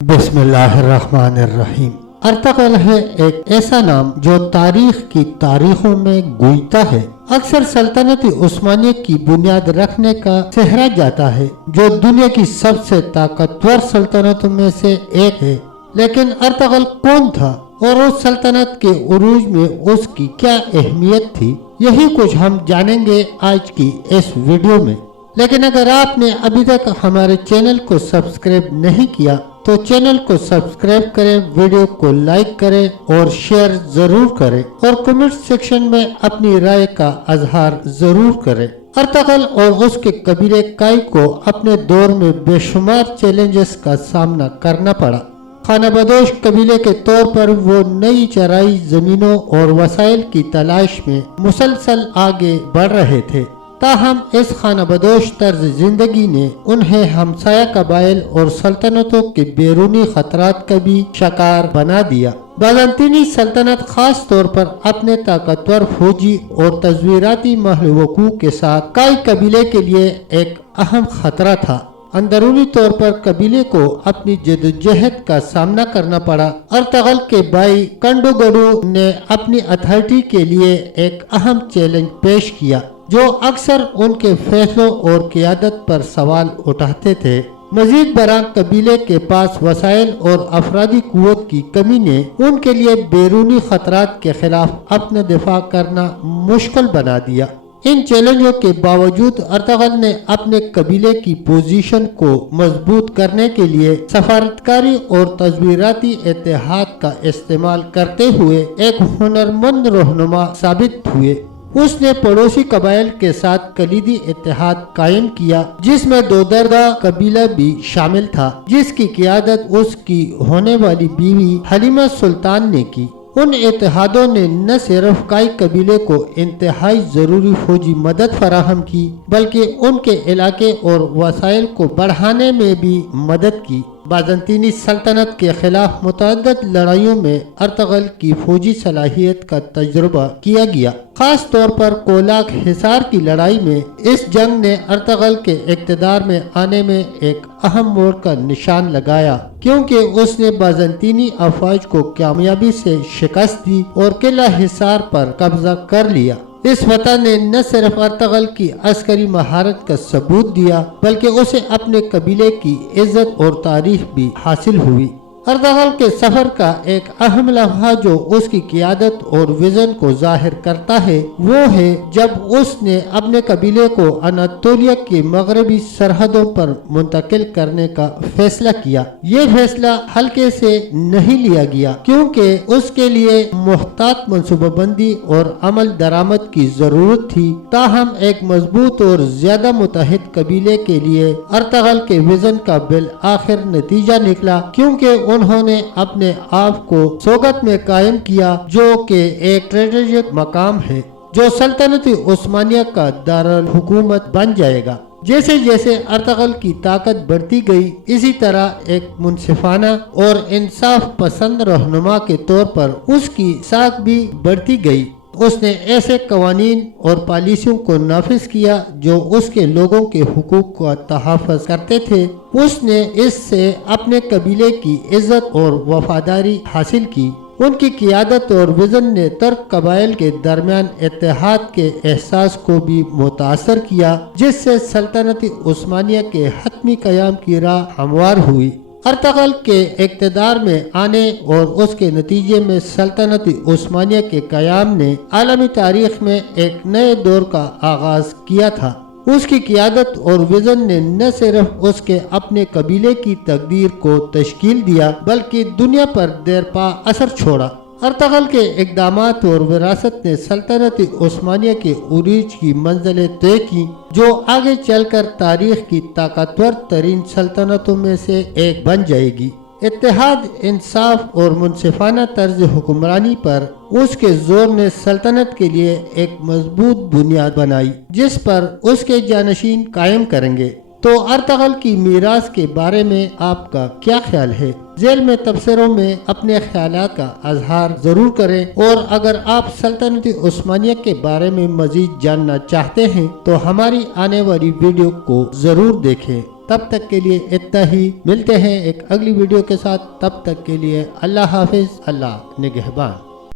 بسم اللہ الرحمن الرحیم۔ ارطغرل ہے ایک ایسا نام جو تاریخ کی تاریخوں میں گویتا ہے۔ اکثر سلطنت عثمانیہ کی بنیاد رکھنے کا سہرا جاتا ہے، جو دنیا کی سب سے طاقتور سلطنتوں میں سے ایک ہے۔ لیکن ارطغرل کون تھا اور اس سلطنت کے عروج میں اس کی کیا اہمیت تھی، یہی کچھ ہم جانیں گے آج کی اس ویڈیو میں۔ لیکن اگر آپ نے ابھی تک ہمارے چینل کو سبسکرائب نہیں کیا تو چینل کو سبسکرائب کریں، ویڈیو کو لائک کریں اور شیئر ضرور کریں اور کمنٹ سیکشن میں اپنی رائے کا اظہار ضرور کریں۔ ارطغرل اور اس کے قبیلے کائی کو اپنے دور میں بے شمار چیلنجز کا سامنا کرنا پڑا۔ خانہ بدوش قبیلے کے طور پر وہ نئی چرائی زمینوں اور وسائل کی تلاش میں مسلسل آگے بڑھ رہے تھے، تاہم اس خانہ بدوش طرز زندگی نے انہیں ہمسایہ قبائل اور سلطنتوں کے بیرونی خطرات کا بھی شکار بنا دیا۔ بیزنطینی سلطنت خاص طور پر اپنے طاقتور فوجی اور تصویراتی محل وقوع کے ساتھ کائی قبیلے کے لیے ایک اہم خطرہ تھا۔ اندرونی طور پر قبیلے کو اپنی جدوجہد کا سامنا کرنا پڑا۔ ارطغرل کے بھائی کنڈوگڈو نے اپنی اتھارٹی کے لیے ایک اہم چیلنج پیش کیا، جو اکثر ان کے فیصلوں اور قیادت پر سوال اٹھاتے تھے۔ مزید برآں قبیلے کے پاس وسائل اور افرادی قوت کی کمی نے ان کے لیے بیرونی خطرات کے خلاف اپنا دفاع کرنا مشکل بنا دیا۔ ان چیلنجوں کے باوجود ارطغرل نے اپنے قبیلے کی پوزیشن کو مضبوط کرنے کے لیے سفارتکاری اور تصویراتی اتحاد کا استعمال کرتے ہوئے ایک ہنرمند رہنما ثابت ہوئے۔ اس نے پڑوسی قبائل کے ساتھ کلیدی اتحاد قائم کیا، جس میں دودرگا قبیلہ بھی شامل تھا، جس کی قیادت اس کی ہونے والی بیوی حلیمہ سلطان نے کی۔ ان اتحادوں نے نہ صرف کائی قبیلے کو انتہائی ضروری فوجی مدد فراہم کی، بلکہ ان کے علاقے اور وسائل کو بڑھانے میں بھی مدد کی۔ بیزنطینی سلطنت کے خلاف متعدد لڑائیوں میں ارطغرل کی فوجی صلاحیت کا تجربہ کیا گیا، خاص طور پر کولاک حصار کی لڑائی میں۔ اس جنگ نے ارطغرل کے اقتدار میں آنے میں ایک اہم موڑ کا نشان لگایا، کیونکہ اس نے بیزنطینی افواج کو کامیابی سے شکست دی اور قلعہ حصار پر قبضہ کر لیا۔ اس فتح نے نہ صرف ارطغرل کی عسکری مہارت کا ثبوت دیا، بلکہ اسے اپنے قبیلے کی عزت اور تعریف بھی حاصل ہوئی۔ ارطغرل کے سفر کا ایک اہم لمحہ جو اس کی قیادت اور ویژن کو ظاہر کرتا ہے، وہ ہے جب اس نے اپنے قبیلے کو اناطولیہ کی مغربی سرحدوں پر منتقل کرنے کا فیصلہ کیا۔ یہ فیصلہ ہلکے سے نہیں لیا گیا، کیونکہ اس کے لیے محتاط منصوبہ بندی اور عمل درآمد کی ضرورت تھی۔ تاہم ایک مضبوط اور زیادہ متحد قبیلے کے لیے ارطغرل کے ویژن کا بالآخر نتیجہ نکلا، کیونکہ انہوں نے اپنے آپ کو سوگت میں قائم کیا، جو کہ ایک اسٹریٹجک مقام ہے جو سلطنت عثمانیہ کا دارالحکومت بن جائے گا۔ جیسے جیسے ارطغرل کی طاقت بڑھتی گئی، اسی طرح ایک منصفانہ اور انصاف پسند رہنما کے طور پر اس کی ساکھ بھی بڑھتی گئی۔ اس نے ایسے قوانین اور پالیسیوں کو نافذ کیا جو اس کے لوگوں کے حقوق کا تحفظ کرتے تھے۔ اس نے اس سے اپنے قبیلے کی عزت اور وفاداری حاصل کی۔ ان کی قیادت اور ویژن نے ترک قبائل کے درمیان اتحاد کے احساس کو بھی متاثر کیا، جس سے سلطنت عثمانیہ کے حتمی قیام کی راہ ہموار ہوئی۔ ارطغرل کے اقتدار میں آنے اور اس کے نتیجے میں سلطنت عثمانیہ کے قیام نے عالمی تاریخ میں ایک نئے دور کا آغاز کیا تھا۔ اس کی قیادت اور ویژن نے نہ صرف اس کے اپنے قبیلے کی تقدیر کو تشکیل دیا، بلکہ دنیا پر دیرپا اثر چھوڑا۔ ارطغرل کے اقدامات اور وراثت نے سلطنت عثمانیہ کے عروج کی منزلیں طے کی، جو آگے چل کر تاریخ کی طاقتور ترین سلطنتوں میں سے ایک بن جائے گی۔ اتحاد، انصاف اور منصفانہ طرز حکمرانی پر اس کے زور نے سلطنت کے لیے ایک مضبوط بنیاد بنائی، جس پر اس کے جانشین قائم کریں گے۔ تو ارطغرل کی میراث کے بارے میں آپ کا کیا خیال ہے؟ ذیل میں تبصروں میں اپنے خیالات کا اظہار ضرور کریں، اور اگر آپ سلطنت عثمانیہ کے بارے میں مزید جاننا چاہتے ہیں تو ہماری آنے والی ویڈیو کو ضرور دیکھیں۔ تب تک کے لیے اتنا ہی، ملتے ہیں ایک اگلی ویڈیو کے ساتھ، تب تک کے لیے اللہ حافظ، اللہ نگہبان۔